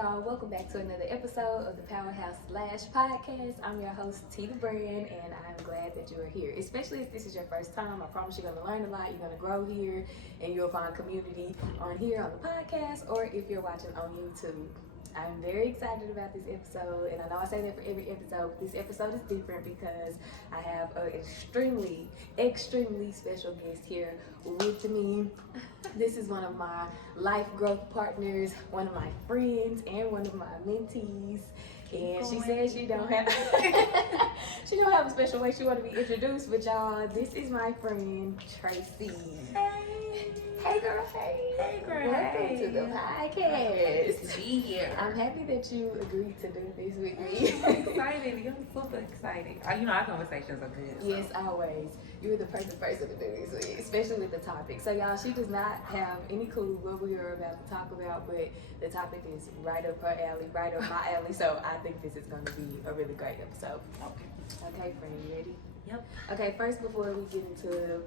y'all, welcome back to another episode of the Powerhouse Lash podcast. I'm your host T the Brand, and I'm glad that you are here, especially if this is your first time. I promise you're going to learn a lot, you're going to grow here, and you'll find community on here on the podcast, or if you're watching on YouTube. I'm very excited about this episode, and I know I say that for every episode, but this episode is different because I have an extremely special guest here with me. This is one of my life growth partners, one of my friends, and one of my mentees. And she says she don't have she don't have a special way she want to be introduced, but y'all, this is my friend Tracy. Hey girl, hey. Hey girl, Welcome to the podcast. To be here. I'm happy that you agreed to do this with me. I'm excited. I'm super excited. You know, our conversations are good. So. Yes, always. You're the perfect person to do this with, especially with the topic. So y'all, she does not have any clue what we are about to talk about, but the topic is right up her alley, right up my alley. So I think this is going to be a really great episode. Okay, friend, you ready? Yep. Okay, first before we get into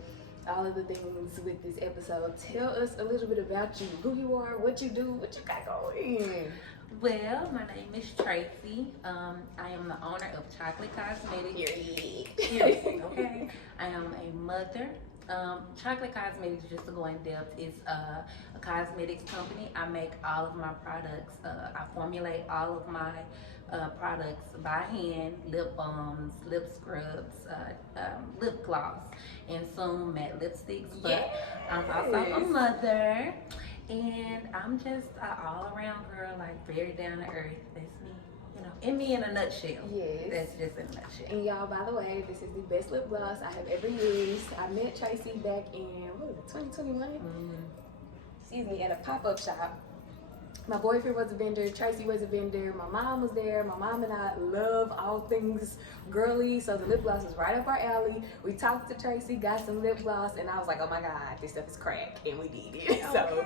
all of the things with this episode, tell us a little bit about you, who you are, what you do, what you got going. Well, my name is Tracy. I am the owner of Chocolate Cosmetics. Okay. I am a mother. Chocolate Cosmetics, just to go in depth, is a cosmetics company. I make all of my products. I formulate all of my products by hand: lip balms, lip scrubs, lip gloss, and soon matte lipsticks. But I'm also a mother, and I'm just an all-around girl, like very down to earth. That's me. You know, and me in a nutshell. Yes. That's just in a nutshell. And y'all, by the way, this is the best lip gloss I have ever used. I met Tracy back in, 2021? Excuse me, at a pop-up shop. My boyfriend was a vendor, Tracy was a vendor, my mom was there. My mom and I love all things girly, so the lip gloss was right up our alley. We talked to Tracy, got some lip gloss, and I was like, oh my God, this stuff is crack, and we did it. So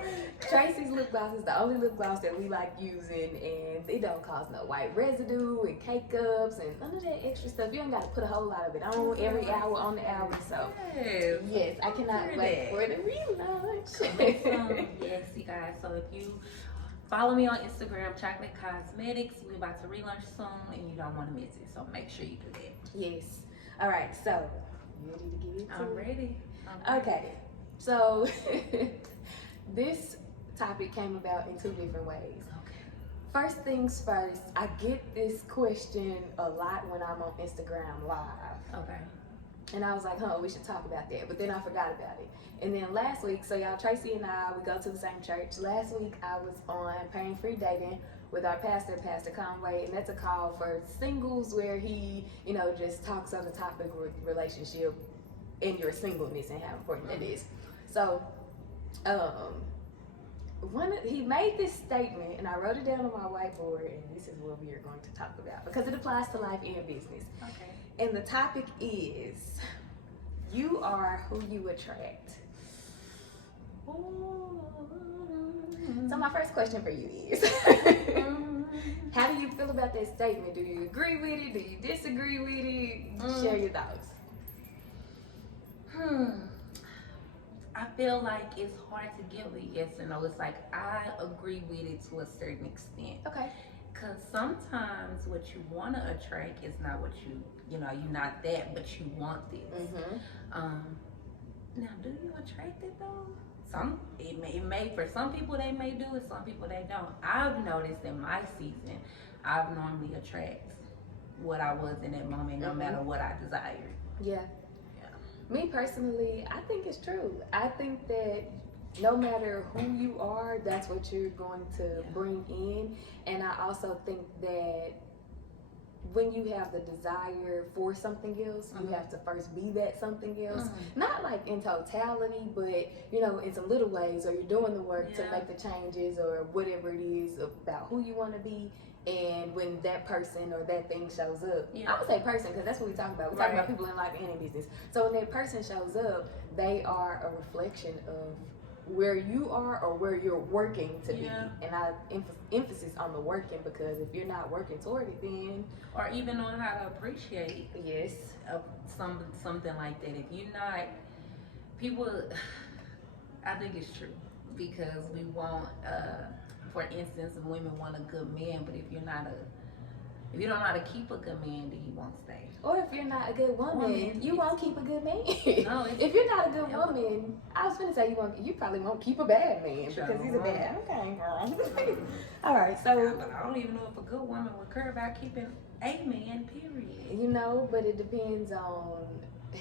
Tracy's lip gloss is the only lip gloss that we like using, and it don't cause no white residue and cake-ups and none of that extra stuff. You ain't got to put a whole lot of it on every hour on the hour, so yes, I cannot wait for the relaunch. Yes, you guys, so if you follow me on Instagram, Chocolate Cosmetics. We're about to relaunch soon, and you don't want to miss it. So make sure you do that. Yes. All right. So, you ready to get into it? I'm ready. Okay. So, this topic came about in two different ways. Okay. First things first, I get this question a lot when I'm on Instagram Live. Okay. And I was like, we should talk about that. But then I forgot about it. And then last week, so y'all, Tracy and I, we go to the same church. Last week, I was on Pain-Free Dating with our pastor, Pastor Conway. And that's a call for singles where he, just talks on the topic of relationship and your singleness and how important it is. So, he made this statement, and I wrote it down on my whiteboard, and this is what we are going to talk about because it applies to life and business. Okay. And the topic is, you are who you attract. So my first question for you is, how do you feel about that statement? Do you agree with it? Do you disagree with it? Share your thoughts. I feel like it's hard to give a yes or no. It's like I agree with it to a certain extent. Okay. Because sometimes what you want to attract is not what you're not that, but you want this. Now, do you attract it though? It may for some people they may do it, some people they don't. I've noticed in my season, I've normally attract what I was in that moment, no matter what I desired. Yeah. Me personally, I think it's true. I think that no matter who you are, that's what you're going to bring in. And I also think that when you have the desire for something else, you have to first be that something else. Not like in totality, but in some little ways, or you're doing the work to make the changes or whatever it is about who you want to be. And when that person or that thing shows up, I would say person because that's what we talk about. We talk about people in life and in business. So when that person shows up, they are a reflection of where you are or where you're working to be. And I emphasis on the working because if you're not working toward it, then or even knowing how to appreciate something like that. If you're not, people, I think it's true because we want for instance, women want a good man, but if you don't know how to keep a good man, then he won't stay. Or if you're not a good woman, you won't keep a good man. No, if you're not a good woman, I was gonna say you probably won't keep a bad man because he's a bad. Okay, girl. All right, so but I don't even know if a good woman would care about keeping a man. Period. You know, but it depends on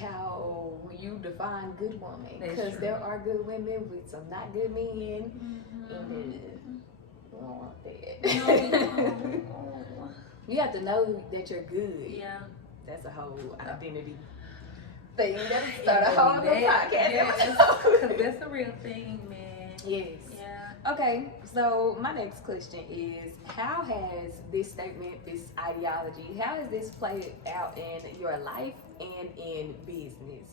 how you define good woman. Because there are good women with some not good men, and you don't want that. You have to know that you're good. Yeah. That's a whole identity thing. That's start a whole other podcast. Because that's a real thing, man. Yes. Yeah. Okay, so my next question is, how has this statement, this ideology, how has this played out in your life and in business?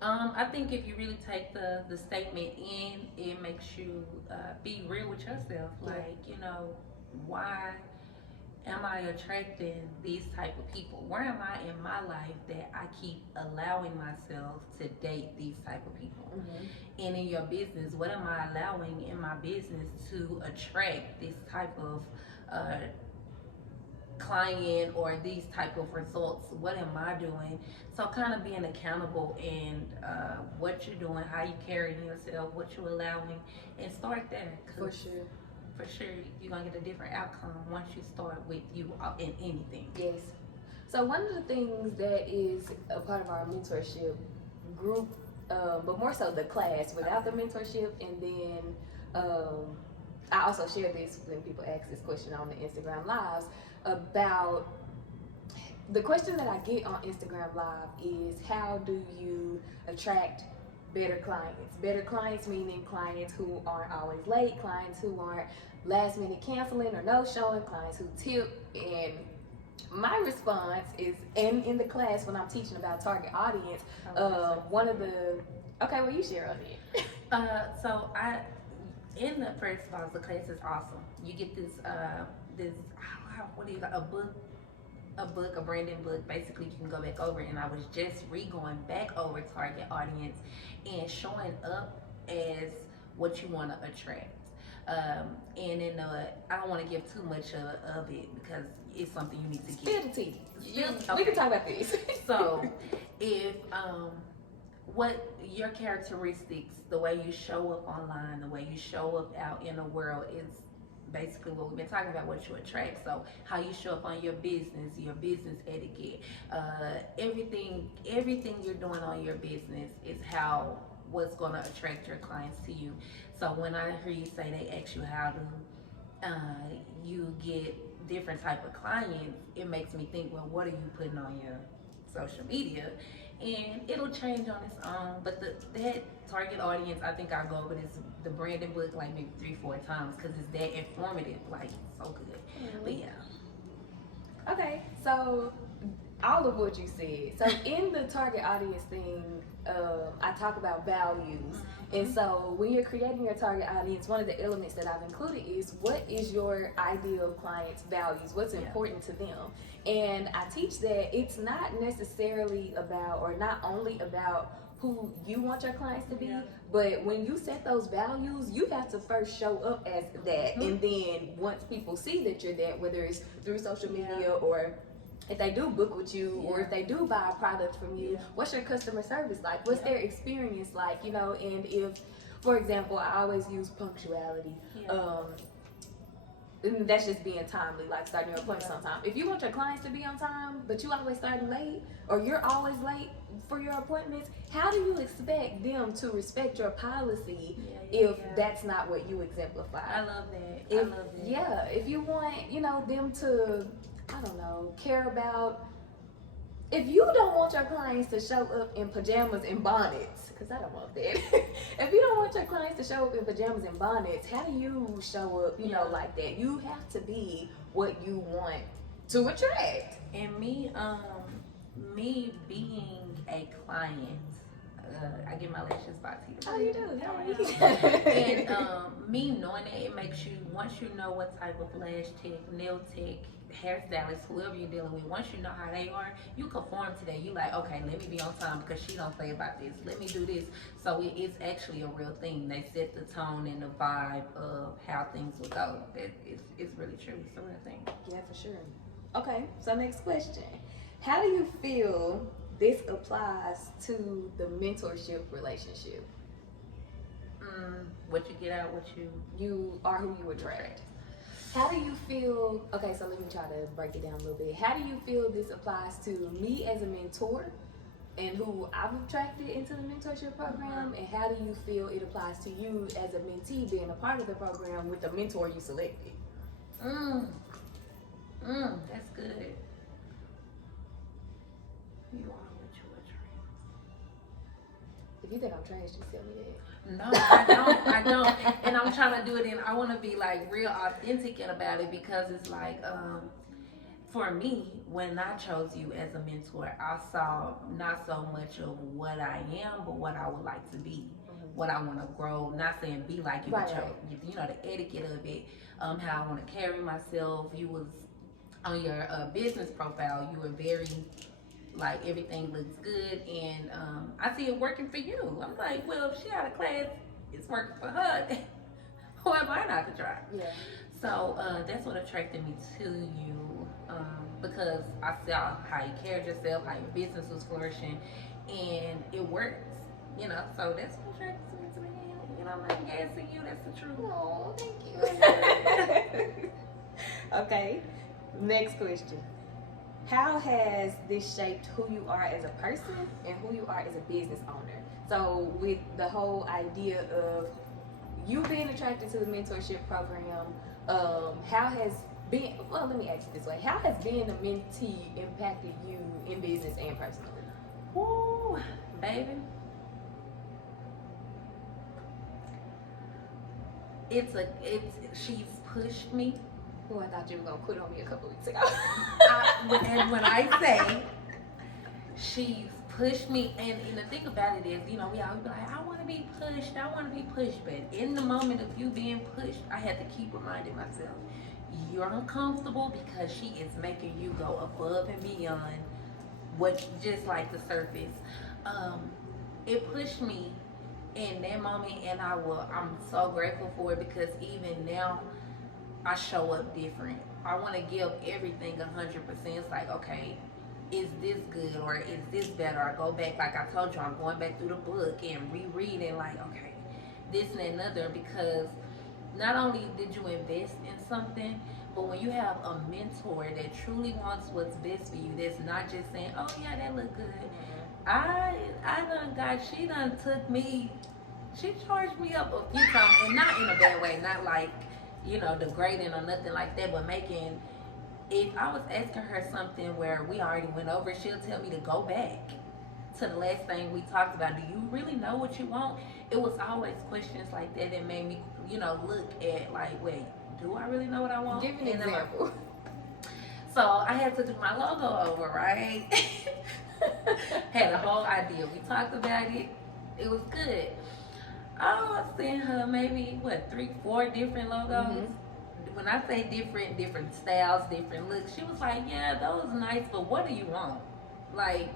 I think if you really take the statement in, it makes you be real with yourself. Like, why am I attracting these type of people? Where am I in my life that I keep allowing myself to date these type of people? And in your business, what am I allowing in my business to attract this type of client or these type of results? What am I doing? So kind of being accountable in what you're doing, how you carrying yourself, what you're allowing, and start there. For sure. For sure, you're gonna get a different outcome once you start with you in anything. Yes. So one of the things that is a part of our mentorship group, but more so the class without the mentorship, and then I also share this when people ask this question on the Instagram lives about the question that I get on Instagram live is, how do you attract better clients? Better clients meaning clients who aren't always late, clients who aren't last minute canceling or no showing, clients who tip. And my response is, and in the class when I'm teaching about target audience, one of the, okay, well you share on it. So in the first of all, the class is awesome. You get this what do you got, a branding book. Basically, you can go back over it, and I was just going back over target audience and showing up as what you want to attract. And then I don't want to give too much of it because it's something you need to get. Spill the tea. We can talk about this. So, if what your characteristics, the way you show up online, the way you show up out in the world is basically what we've been talking about, what you attract. So how you show up on your business etiquette, everything you're doing on your business is what's going to attract your clients to you. So when I hear you say they ask you how do you get different type of clients, it makes me think, well, what are you putting on your social media? And it'll change on its own, but that target audience, I think I'll go over the branding book like maybe 3-4 times because it's that informative, like so good. But yeah. Okay, so all of what you said. So in the target audience thing, I talk about values. And so when you're creating your target audience, one of the elements that I've included is, what is your ideal client's values? What's important to them? And I teach that it's not necessarily about, or not only about, who you want your clients to be, but when you set those values, you have to first show up as that. And then once people see that you're that, whether it's through social media or if they do book with you, or if they do buy a product from you, what's your customer service like? What's their experience like? And if, for example, I always use punctuality. And that's just being timely, like starting your appointment on time. If you want your clients to be on time, but you always starting late, or you're always late for your appointments, how do you expect them to respect your policy if that's not what you exemplify? I love that. Yeah, if you want, them to, I don't know, care about, if you don't want your clients to show up in pajamas and bonnets, because I don't want that. If you don't want your clients to show up in pajamas and bonnets, how do you show up, like that? You have to be what you want to attract. And me being a client, I get my lashes by T. Oh, you do? And me knowing that, it makes you, once you know what type of lash tech, nail tech, hairstylist, whoever you're dealing with, once you know how they are, you conform to that. You like, okay, let me be on time because she don't play about this. Let me do this. So it is actually a real thing. They set the tone and the vibe of how things will go. It's really true. It's a real thing. Yeah, for sure. Okay, so next question. How do you feel this applies to the mentorship relationship? What you get out, what you are who you attract. How do you feel? Okay, so let me try to break it down a little bit. How do you feel this applies to me as a mentor and who I've attracted into the mentorship program? And how do you feel it applies to you as a mentee being a part of the program with the mentor you selected? That's good. You are what you attract. If you think I'm trash, just tell me that. No, I don't. And I'm trying to do it and I want to be like real authentic about it because it's like, for me, when I chose you as a mentor, I saw not so much of what I am, but what I would like to be, what I want to grow. Not saying be like you, but you know, the etiquette of it, how I want to carry myself. You was on your business profile, you were very like everything looks good, and I see it working for you. I'm like, well, if she out of class, it's working for her. Who am I not to try? Yeah. So that's what attracted me to you, because I saw how you carried yourself, how your business was flourishing, and it works. You know, so that's what attracted me to you. You know, I'm like, yes, and you, that's the truth. Oh, thank you. Okay, next question. How has this shaped who you are as a person and who you are as a business owner? So with the whole idea of you being attracted to the mentorship program, how has being, well, let me ask it this way. How has being a mentee impacted you in business and personally? Woo, baby. She's pushed me. Oh, I thought you were gonna quit on me a couple weeks ago. And when I say she's pushed me, and the thing about it is, you know, we always be like, I want to be pushed, but in the moment of you being pushed, I had to keep reminding myself, you're uncomfortable because she is making you go above and beyond what just like the surface. It pushed me in that moment, and I'm so grateful for it because even now I show up different. I want to give everything 100%. It's like, okay, is this good or is this better? I go back, like I told you, I'm going back through the book and rereading, like, okay, this and another, because not only did you invest in something, but when you have a mentor that truly wants what's best for you, that's not just saying, oh yeah, that look good. She done took me, she charged me up a few times, and not in a bad way, not like, you know, degrading or nothing like that, but making, if I was asking her something where we already went over, she'll tell me to go back to the last thing we talked about. Do you really know what you want? It was always questions like that that made me, you know, look at like, wait, do I really know what I want? Give me an example. So I had to do my logo over, right? Had a whole idea. We talked about it. It was good. I was seeing her maybe 3, 4 different logos. When I say different styles, different looks, she was like, yeah, those are nice, but what do you want? Like,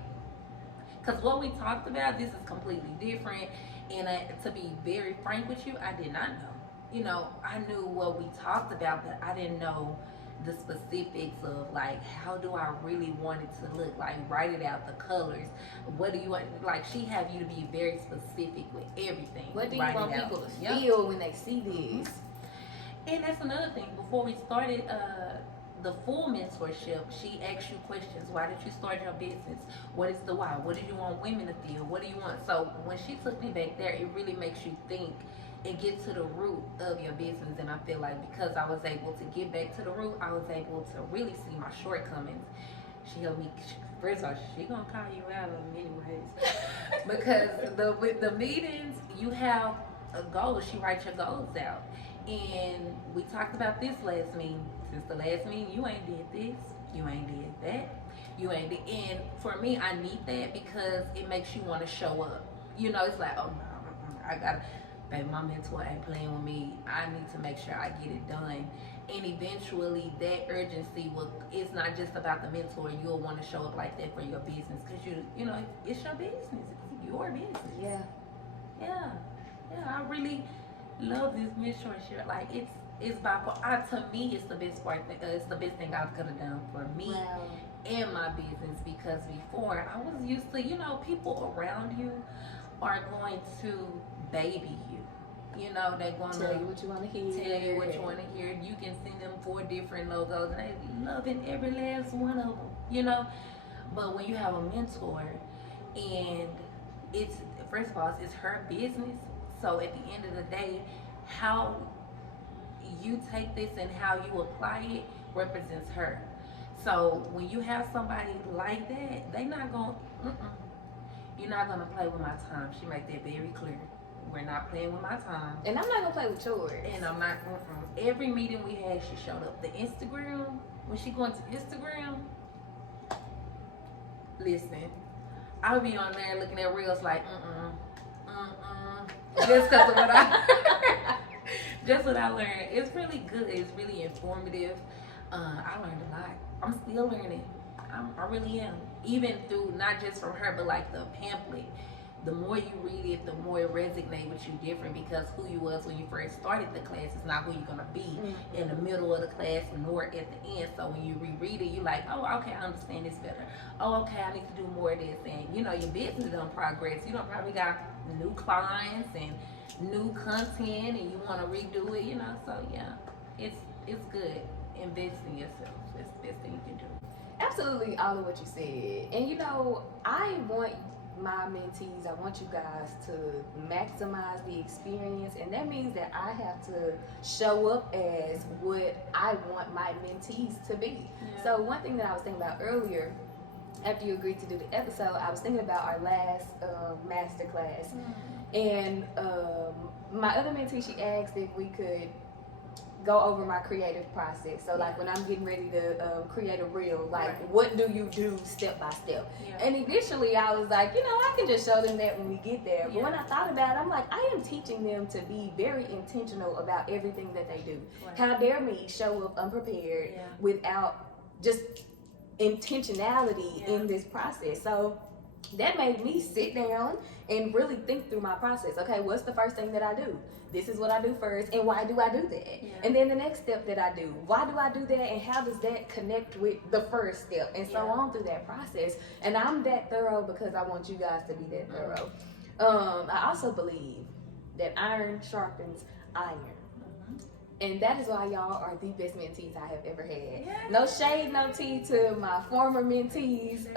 because what we talked about, this is completely different. And to be very frank with you, I did not know. You know, I knew what we talked about, but I didn't know the specifics of like, how do I really want it to look? Like, write it out, the colors. What do you want? Like, she have you to be very specific with everything. What do you want people to feel when they see this? And that's another thing. Before we started the full mentorship, she asked you questions. Why did you start your business? What is the why? What do you want women to feel? What do you want? So when she took me back there, it really makes you think and get to the root of your business. And I feel like because I was able to get back to the root, I was able to really see my shortcomings. She helped me. First of all, she gonna call you out in many ways because with the meetings, you have a goal. She writes your goals out. And we talked about this last meeting. Since the last meeting, you ain't did this, you ain't did that, you ain't did. And for me, I need that because it makes you want to show up. you know, it's like, oh no, I gotta, baby, my mentor ain't playing with me. I need to make sure I get it done. And eventually, that urgency will. It's not just about the mentor. You'll want to show up like that for your business because you know, it's your business. It's your business. Yeah. Yeah, yeah. I really love this mentorship. Like it's by far, to me, it's the best part. It's the best thing I could have done for me. Wow. In my business, because before I was used to, you know, people around you are going to baby you. You know, they're going Tell you what you want to hear. tell you what you want to hear. You can send them 4 different logos and they loving every last one of them, you know. But when you have a mentor and it's, first of all, it's her business. So at the end of the day, how you take this and how you apply it represents her. So when you have somebody like that, they not going, you're not gonna play with my time. She make that very clear. We're not playing with my time. And I'm not gonna play with yours. And I'm not. Every meeting we had, she showed up. The Instagram, when she going to Instagram, listen, I'll be on there looking at reels like, just because of what I, just what I learned. It's really good. It's really informative. I learned a lot. I'm still learning. I really am. Even through, not just from her, but like the pamphlet. The more you read it, the more it resonates with you different, because who you was when you first started the class is not who you're going to be in the middle of the class nor at the end. So when you reread it, you're like, oh, okay, I understand this better. Oh, okay, I need to do more of this. And, you know, your business done progress. You don't probably got new clients and new content and you want to redo it, you know. So, yeah, it's good. Invest in yourself. That's the best thing you can do. Absolutely, all of what you said. And you know, I want my mentees, I want you guys to maximize the experience, and that means that I have to show up as what I want my mentees to be. Yeah. So one thing that I was thinking about earlier, after you agreed to do the episode, I was thinking about our last master class. And my other mentee, she asked if we could go over my creative process. So like when I'm getting ready to create a reel, like what do you do step by step? And initially I was like, you know, I can just show them that when we get there. But when I thought about it, I'm like, I am teaching them to be very intentional about everything that they do. How dare me show up unprepared without just intentionality in this process. So that made me sit down and really think through my process. Okay, what's the first thing that I do? This is what I do first, and why do I do that? And then the next step that I do, why do I do that, and how does that connect with the first step, and so on through that process. And I'm that thorough because I want you guys to be that thorough. I also believe that iron sharpens iron. And that is why y'all are the best mentees I have ever had. No shade, no tea to my former mentees,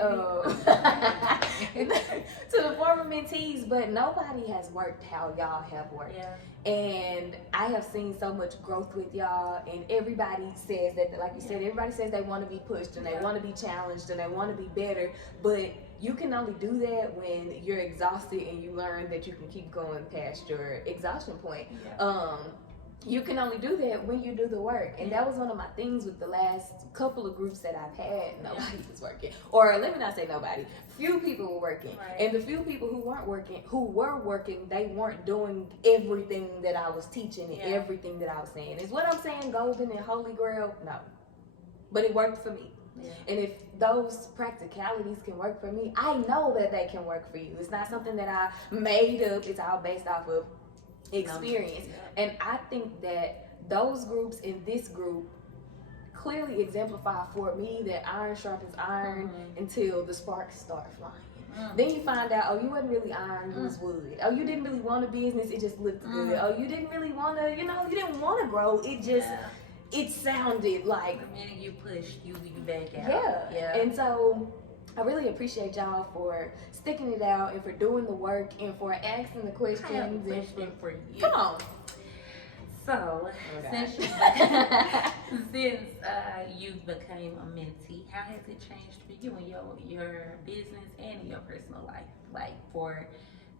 to the former mentees, but nobody has worked how y'all have worked. And I have seen so much growth with y'all, and everybody says that, like you said, everybody says they want to be pushed and they want to be challenged and they want to be better, but you can only do that when you're exhausted and you learn that you can keep going past your exhaustion point. You can only do that when you do the work. And that was one of my things with the last couple of groups that I've had. Nobody was working. Or let me not say nobody. Few people were working. And the few people who were working, they weren't doing everything that I was teaching and everything that I was saying. Is what I'm saying golden and holy grail? No. But it worked for me. And if those practicalities can work for me, I know that they can work for you. It's not something that I made up. It's all based off of experience. And I think that those groups in this group clearly exemplify for me that iron sharpens iron until the sparks start flying. Then you find out, oh, you wasn't really iron, you was wood. Oh, you didn't really want a business, it just looked good. Oh, you didn't really want to, you didn't want to grow, it just it sounded like the minute you pushed, you back out. And so I really appreciate y'all for sticking it out and for doing the work and for asking the questions. I have a question for you. Come on. So, since you became a mentee, how has it changed for you in your business and in your personal life? Like for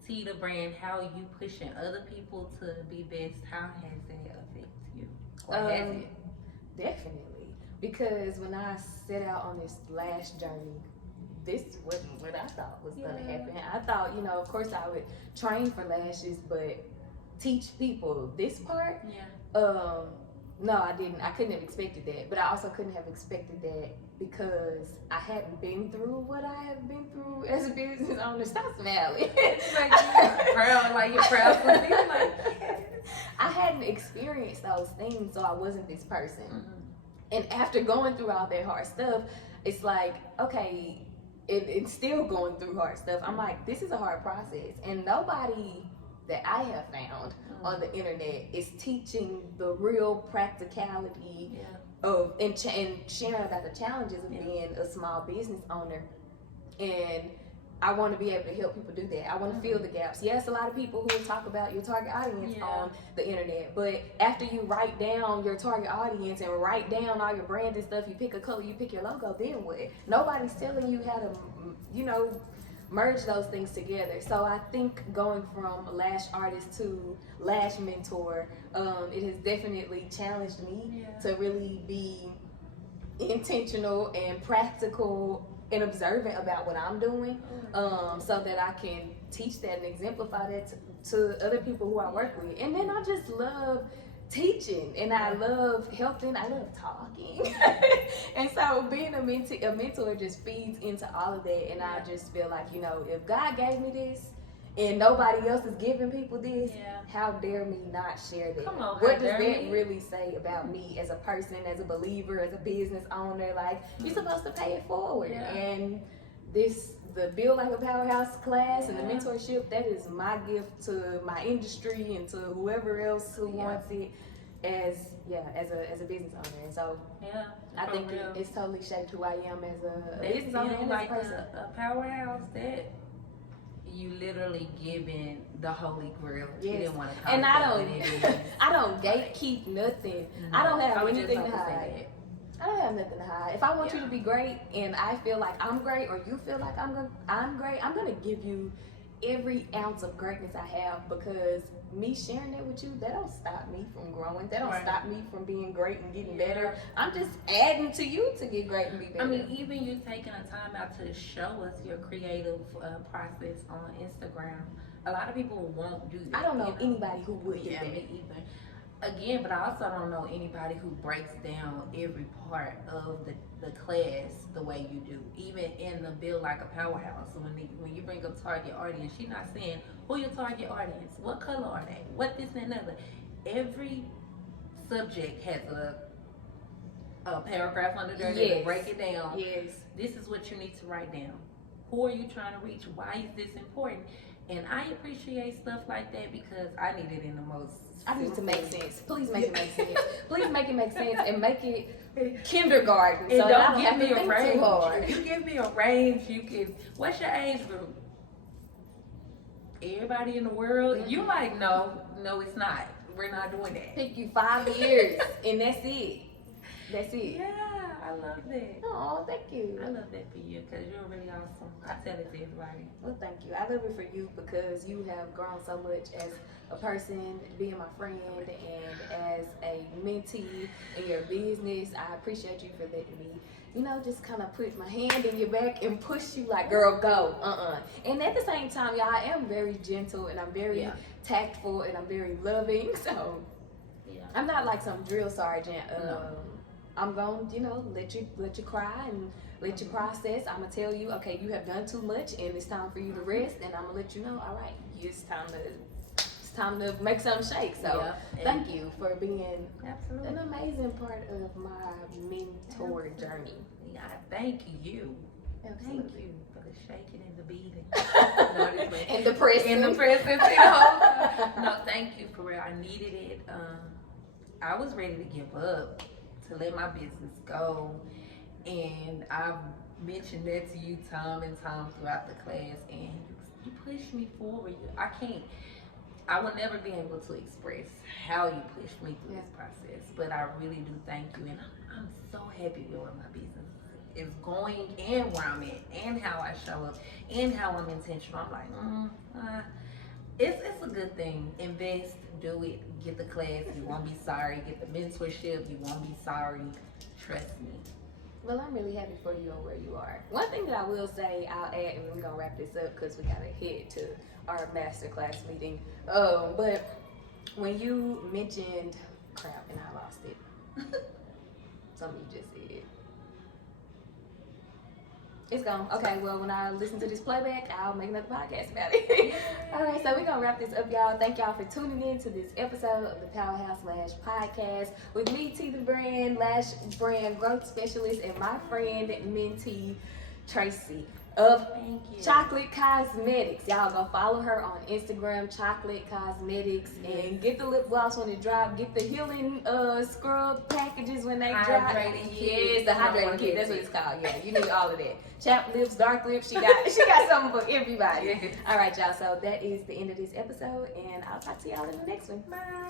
Tita brand, how are you pushing other people to be best? How has that affected you? Or has it? Definitely. Because when I set out on this Lash journey, this wasn't what I thought was gonna happen. I thought, you know, of course I would train for lashes, but teach people this part. No, I didn't. I couldn't have expected that, but I also couldn't have expected that because I hadn't been through what I have been through as a business owner. Stop smiling. You're proud for me. Like, I hadn't experienced those things, so I wasn't this person. mm-hmm. And after going through all that hard stuff, it's like, okay, it's still going through hard stuff. I'm like, this is a hard process, and nobody that I have found on the internet is teaching the real practicality of and sharing about the challenges of being a small business owner. And I want to be able to help people do that. I want to fill the gaps. Yes, a lot of people who will talk about your target audience on the internet, but after you write down your target audience and write down all your brand and stuff, you pick a color, you pick your logo, then what? Nobody's telling you how to, you know, merge those things together. So I think going from lash artist to lash mentor, it has definitely challenged me to really be intentional and practical and observant about what I'm doing, so that I can teach that and exemplify that to other people who I work with. And then I just love teaching, and I love helping, I love talking. And so being a mentor just feeds into all of that. And I just feel like, you know, if God gave me this and nobody else is giving people this, how dare me not share that? What does that really say about me as a person, as a believer, as a business owner? Like, you're supposed to pay it forward. And the Build Like a Powerhouse class and the mentorship, that is my gift to my industry and to whoever else who wants it as a business owner. And so I think it's totally shaped who I am as a business owner and like as a person. a powerhouse that you literally giving the holy grail. You didn't want to call and it I don't gatekeep nothing. I don't have anything to hide. I don't have nothing to hide. If I want you to be great and I feel like I'm great, or you feel like I'm great, I'm gonna give you every ounce of greatness I have, because me sharing that with you, that don't stop me from growing. That don't stop me from being great and getting better. I'm just adding to you to get great and be better. I mean, even you taking a time out to show us your creative process on Instagram, a lot of people won't do that. I don't know anybody who would do that. Me either. Again, but I also don't know anybody who breaks down every part of the class the way you do. Even in the Build Like a Powerhouse, when you bring up target audience, she's not saying who your target audience, what color are they, what this and another. Every subject has a paragraph under there to break it down. This is what you need to write down. Who are you trying to reach? Why is this important? And I appreciate stuff like that because I need it in the most. I need it to make sense. Please make it make sense. Please make it make sense and make it kindergarten. And so don't give me a range. Too hard. If you give me a range, you can. What's your age group? Everybody in the world. You like no, it's not. We're not doing that. Pick you 5 years and that's it. That's it. Yeah, I love that. Oh, thank you. I love that for you because you're really awesome. I tell it to everybody. Well, thank you. I love it for you because you have grown so much as a person, being my friend, and as a mentee in your business. I appreciate you for letting me, you know, just kind of put my hand in your back and push you like, girl, go. And at the same time, y'all, I am very gentle and I'm very tactful and I'm very loving. So I'm not like some drill sergeant. I'm going to, you know, let you cry and let you process. I'm going to tell you, okay, you have done too much and it's time for you to rest. And I'm going to let you know, all right, it's time to make something shake. So thank you for being an amazing part of my mentor journey. Yeah, thank you. Absolutely. Thank you for the shaking and the beating. And the pressing. And the pressing. No, thank you for real. I needed it. I was ready to give up, to let my business go. And I've mentioned that to you time and time throughout the class. And you pushed me forward. I will never be able to express how you pushed me through this process, but I really do thank you, and I'm so happy with where my business is going and where I'm at and how I show up and how I'm intentional. I'm like, it's a good thing. Invest, do it, get the class. You won't be sorry. Get the mentorship. You won't be sorry. Trust me. Well, I'm really happy for you and where you are. One thing that I will say, I'll add, and we're gonna wrap this up because we gotta head to our masterclass meeting. But when you mentioned crap, and I lost it. Something you just said. It's gone. Okay, well, when I listen to this playback, I'll make another podcast about it. All right, so we're going to wrap this up, y'all. Thank y'all for tuning in to this episode of the Powerhouse Lash podcast with me, T the Brand, Lash Brand Growth Specialist, and my friend, mentee, Tracy of Chocolate Cosmetics. Y'all go follow her on Instagram, Chocolate Cosmetics, and get the lip gloss when it drop. Get the healing scrub packages when they drop. Yes, the hydrating kit. That's what it's called. Yeah, you need all of that. Chapped lips, dark lips. She got something for everybody. All right, y'all. So that is the end of this episode, and I'll talk to y'all in the next one. Bye.